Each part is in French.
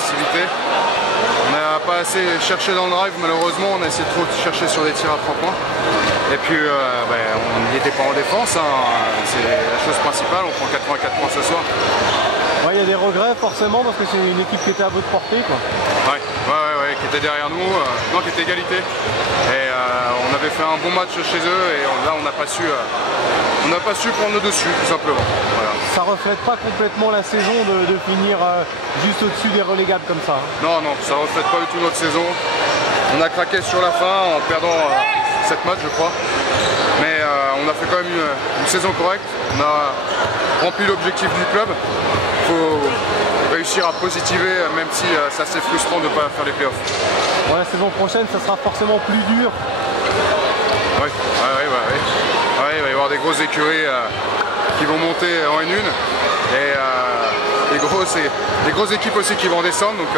l'agressivité. On n'a pas assez cherché dans le drive, malheureusement, on a essayé de trop chercher sur des tirs à 3 points. Et puis on n'y était pas en défense, hein. C'est la chose principale, on prend 84 points ce soir. Ouais, il y a des regrets forcément parce que c'est une équipe qui était à votre portée, quoi. Ouais, qui était derrière nous, non, qui était égalité. Et on avait fait un bon match chez eux et là on n'a pas su prendre le dessus, tout simplement. Voilà. Ça reflète pas complètement la saison de finir juste au-dessus des relégables comme ça. Non, ça reflète pas du tout notre saison. On a craqué sur la fin en perdant 7 matchs, je crois. Mais on a fait quand même une saison correcte. On a rempli l'objectif du club. Il faut réussir à positiver, même si c'est assez frustrant de ne pas faire les playoffs. Bon, la saison prochaine, ça sera forcément plus dur. Oui. Il va y avoir des grosses écuries qui vont monter en N1 et des grosses équipes aussi qui vont descendre. Donc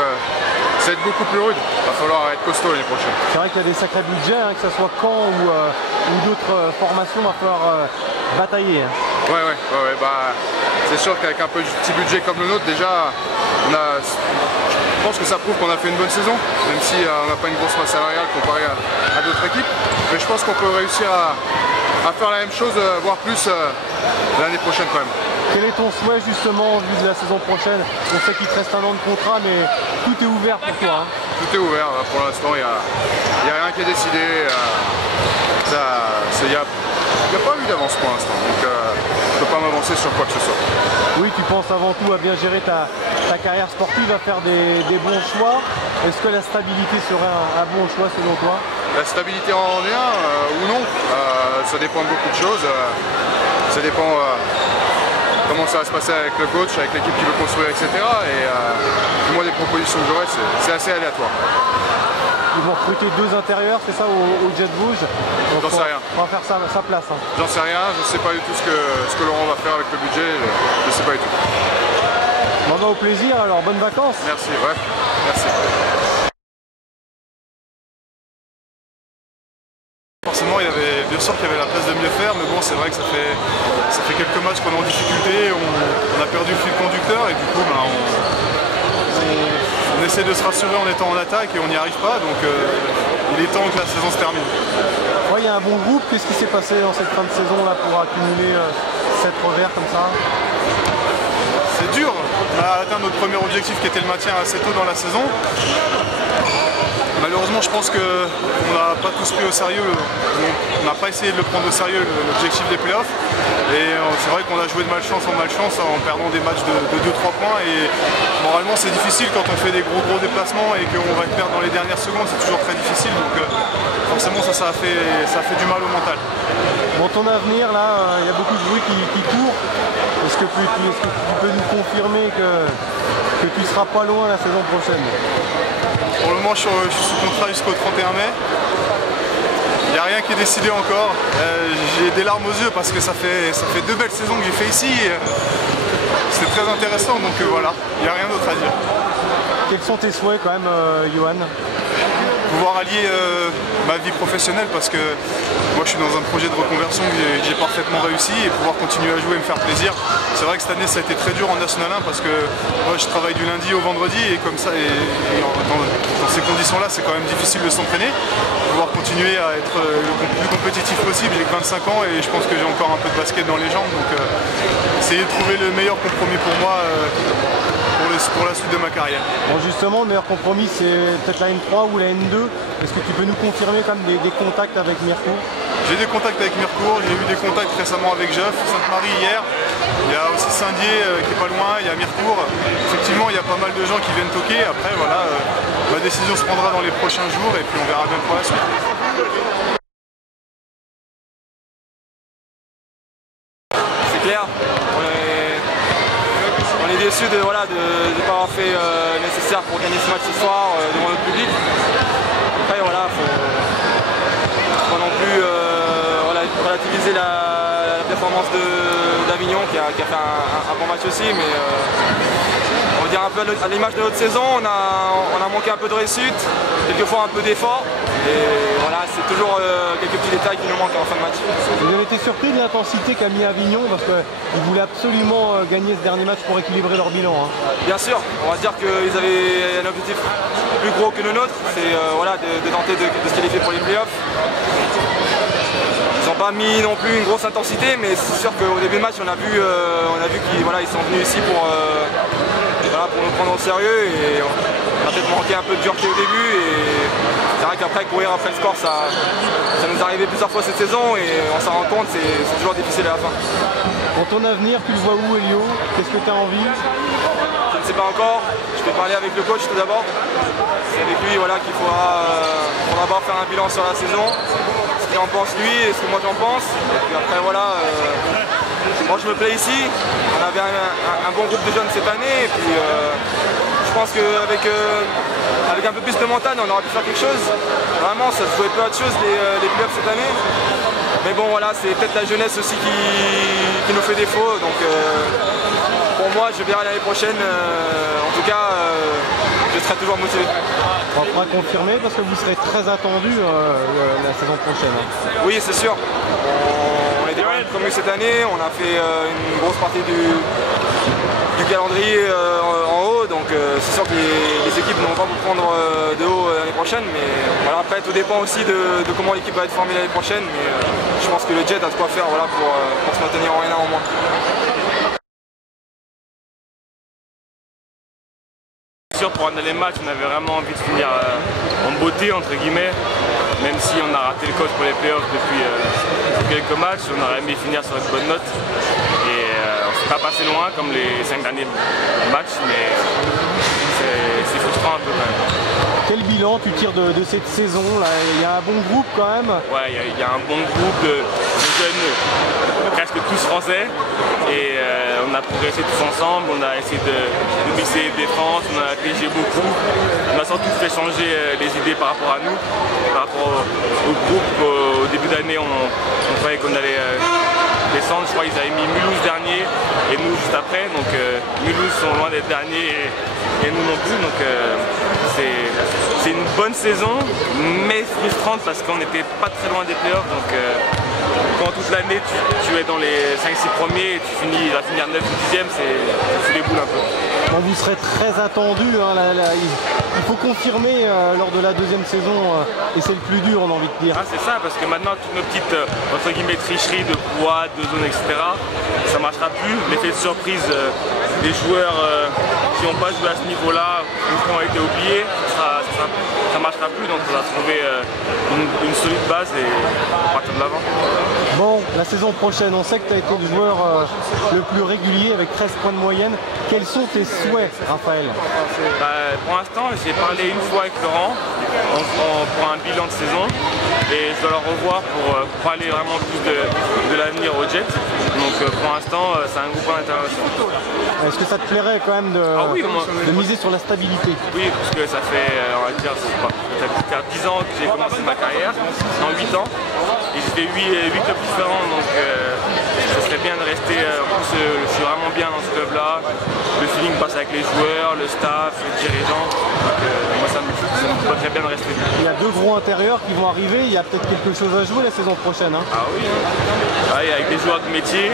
ça va être beaucoup plus rude. Il va falloir être costaud l'année prochaine. C'est vrai qu'il y a des sacrés budgets, hein, que ce soit Caen ou d'autres formations, il va falloir batailler. Hein. C'est sûr qu'avec un petit budget comme le nôtre, déjà, je pense que ça prouve qu'on a fait une bonne saison, même si on n'a pas une grosse masse salariale comparée à d'autres équipes. Mais je pense qu'on peut réussir à faire la même chose, voire plus l'année prochaine quand même. Quel est ton souhait justement en vue de la saison prochaine? On sait qu'il te reste un an de contrat, mais tout est ouvert pour toi. Hein. Tout est ouvert, pour l'instant, il n'y a rien qui est décidé. Il n'y a pas eu d'avance pour l'instant, donc je ne peux pas m'avancer sur quoi que ce soit. Oui, tu penses avant tout à bien gérer ta carrière sportive, à faire des bons choix. Est-ce que la stabilité serait un bon choix selon toi? La stabilité en est un ou non, ça dépend de beaucoup de choses. Ça dépend comment ça va se passer avec le coach, avec l'équipe qui veut construire, etc. Et moi, des propositions que j'aurai, c'est assez aléatoire. Ils vont recruter 2 intérieurs, c'est ça, au Jet Rouge? J'en sais rien. On va faire sa place. Hein. J'en sais rien, je ne sais pas du tout ce que Laurent va faire avec le budget, je ne sais pas du tout. On va au plaisir, alors bonnes vacances. Merci, ouais, merci. Forcément, bien sûr qu'il y avait la place de mieux faire, mais bon, c'est vrai que ça fait quelques matchs qu'on est en difficulté, on a perdu le fil conducteur et du coup, on essaie de se rassurer en étant en attaque et on n'y arrive pas, donc il est temps que la saison se termine. Ouais, il y a un bon groupe. Qu'est-ce qui s'est passé dans cette fin de saison là pour accumuler 7 revers comme ça? C'est dur. On a atteint notre premier objectif qui était le maintien assez tôt dans la saison. Malheureusement, je pense qu'on n'a pas tous pris au sérieux, on n'a pas essayé de le prendre au sérieux, l'objectif des playoffs. Et c'est vrai qu'on a joué de malchance en perdant des matchs de 2-3 points. Et moralement, c'est difficile quand on fait des gros déplacements et qu'on va perdre dans les dernières secondes, c'est toujours très difficile. Donc forcément, ça a fait du mal au mental. Bon, ton avenir, là, il y a beaucoup de bruit qui court. Est-ce que tu peux nous confirmer que tu ne seras pas loin la saison prochaine? Pour le moment, je suis sous contrat jusqu'au 31 mai. Il n'y a rien qui est décidé encore. J'ai des larmes aux yeux parce que ça fait 2 belles saisons que j'ai fait ici. C'est très intéressant, donc voilà, il n'y a rien d'autre à dire. Quels sont tes souhaits quand même, Johan? Pouvoir allier ma vie professionnelle parce que moi je suis dans un projet de reconversion que j'ai parfaitement réussi et pouvoir continuer à jouer et me faire plaisir. C'est vrai que cette année ça a été très dur en National 1 parce que moi je travaille du lundi au vendredi et comme ça dans ces conditions là c'est quand même difficile de s'entraîner. Pouvoir continuer à être le plus compétitif possible, j'ai que 25 ans et je pense que j'ai encore un peu de basket dans les jambes donc essayer de trouver le meilleur compromis pour moi pour la suite de ma carrière. Bon justement, le meilleur compromis c'est peut-être la N3 ou la N2. Est-ce que tu peux nous confirmer quand même des contacts avec Mirecourt? J'ai des contacts avec Mirecourt, j'ai eu des contacts récemment avec Jeff, Sainte-Marie hier. Il y a aussi Saint-Dié qui est pas loin, il y a Mirecourt. Effectivement, il y a pas mal de gens qui viennent toquer. Après, voilà, ma décision se prendra dans les prochains jours et puis on verra bien pour la suite. C'est clair. On est déçus de ne pas avoir fait nécessaire pour gagner ce match ce soir devant notre public. Après voilà, faut pas non plus relativiser la performance de David. Avignon qui a fait un bon match aussi, mais on va dire un peu à l'image de notre saison, on a manqué un peu de réussite, quelquefois un peu d'effort, et voilà, c'est toujours quelques petits détails qui nous manquent en fin de match. Vous avez été surpris de l'intensité qu'a mis Avignon parce qu'ils voulaient absolument gagner ce dernier match pour équilibrer leur bilan. Hein. Bien sûr, on va dire qu'ils avaient un objectif plus gros que le nôtre, c'est voilà, de tenter de se qualifier pour les playoffs. Ils n'ont pas mis non plus une grosse intensité, mais c'est sûr qu'au début du match, on a vu qu'ils voilà, sont venus ici pour nous prendre au sérieux et on a peut-être manqué un peu de dureté au début. Et c'est vrai qu'après, courir après le score, ça nous est arrivé plusieurs fois cette saison et on s'en rend compte, c'est toujours difficile à la fin. Pour ton avenir, tu le vois où, Elio? Qu'est-ce que tu as envie? Je ne sais pas encore, je vais parler avec le coach tout d'abord. C'est avec lui voilà, qu'il faudra d'abord faire un bilan sur la saison, ce qu'il en pense lui et ce que moi j'en pense. Et puis après voilà, moi je me plais ici, on avait un bon groupe de jeunes cette année et puis je pense qu'avec un peu plus de mental on aurait pu faire quelque chose. Vraiment ça se jouait peu de choses les playoffs cette année. Mais bon voilà, c'est peut-être la jeunesse aussi qui nous fait défaut. Donc pour moi je verrai l'année prochaine, en tout cas je serai toujours motivé. On pourra confirmer parce que vous serez très attendu la saison prochaine. Hein. Oui c'est sûr. On était promus cette année, on a fait une grosse partie du calendrier en haut, donc c'est sûr que les équipes ne vont pas vous prendre de haut l'année prochaine, mais voilà, après tout dépend aussi de comment l'équipe va être formée l'année prochaine, mais je pense que le Jet a de quoi faire voilà, pour se maintenir en N1 au moins. Pour un dernier match, on avait vraiment envie de finir en beauté, entre guillemets, même si on a raté le coche pour les playoffs depuis quelques matchs, on aurait aimé finir sur une bonne note. Et on ne s'est pas passé loin comme les 5 derniers matchs, mais c'est frustrant un peu quand même. Quel bilan tu tires de cette saison là? Il y a un bon groupe quand même. Ouais, il y a un bon groupe de jeunes, presque tous français, et on a progressé tous ensemble, on a essayé de mixer les défenses, on a piégé beaucoup, on a surtout fait changer les idées par rapport à nous, par rapport au groupe. Au début d'année, on croyait qu'on allait descendre, je crois qu'ils avaient mis Mulhouse dernier et nous juste après, donc Mulhouse sont loin d'être derniers et nous non plus, donc c'est une bonne saison mais frustrante parce qu'on n'était pas très loin des playoffs, donc quand toute l'année tu es dans les 5-6 premiers et tu vas finir 9 ou 10e, c'est sous les boules un peu. Bon, vous serez très attendu, hein, il faut confirmer lors de la deuxième saison et c'est le plus dur, on a envie de dire. Ah, c'est ça, parce que maintenant toutes nos petites entre guillemets tricheries de poids, de zone, etc. ça ne marchera plus. L'effet de surprise des joueurs qui n'ont pas joué à ce niveau-là ou qui ont été oubliés, ça ne marchera plus, donc on va trouver une solide base et partir de l'avant. Bon, la saison prochaine, on sait que tu as été le joueur le plus régulier avec 13 points de moyenne. Quels sont tes souhaits, Raphaël? Pour l'instant, j'ai parlé une fois avec Laurent pour un bilan de saison et je dois le revoir pour parler vraiment plus de l'avenir au Jet. Donc pour l'instant, c'est un groupe international. Est-ce que ça te plairait quand même de miser sur la stabilité? Oui, parce que ça fait, on va dire, ça fait 10 ans que j'ai commencé ma carrière, en 8 ans. Et j'ai fait 8 clubs différents, donc ça serait bien de rester. En plus, je suis vraiment bien dans ce club-là. Le feeling passe avec les joueurs, le staff, les dirigeants. Donc moi, ça me très bien de rester. Il y a 2 gros intérieurs qui vont arriver. Il y a peut-être quelque chose à jouer la saison prochaine. Hein. Ah oui, avec des joueurs de métier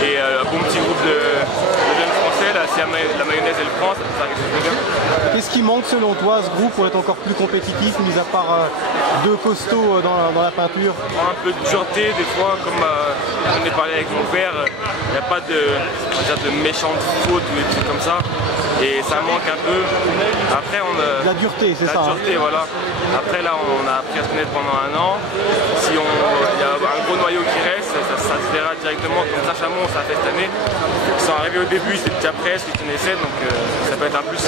et un bon petit groupe de jeunes français. Là, si la mayonnaise elle prend, ça peut faire quelque chose de bien. Qu'est-ce qui manque selon toi à ce groupe pour être encore plus compétitif, mis à part 2 costauds dans la peinture? Un peu de dureté des fois, comme j'en ai parlé avec mon père, il n'y a pas de méchantes fautes ou des trucs comme ça. Et ça manque un peu. Après, la dureté, c'est ça. La dureté, voilà. Après, là, on a appris à se connaître pendant un an. Si il y a un gros noyau qui reste, ça se verra directement. Comme ça, Chamon, ça a fait cette année. Ils sont arrivés au début, c'était déjà prêt, ils connaissaient, donc ça peut être un plus.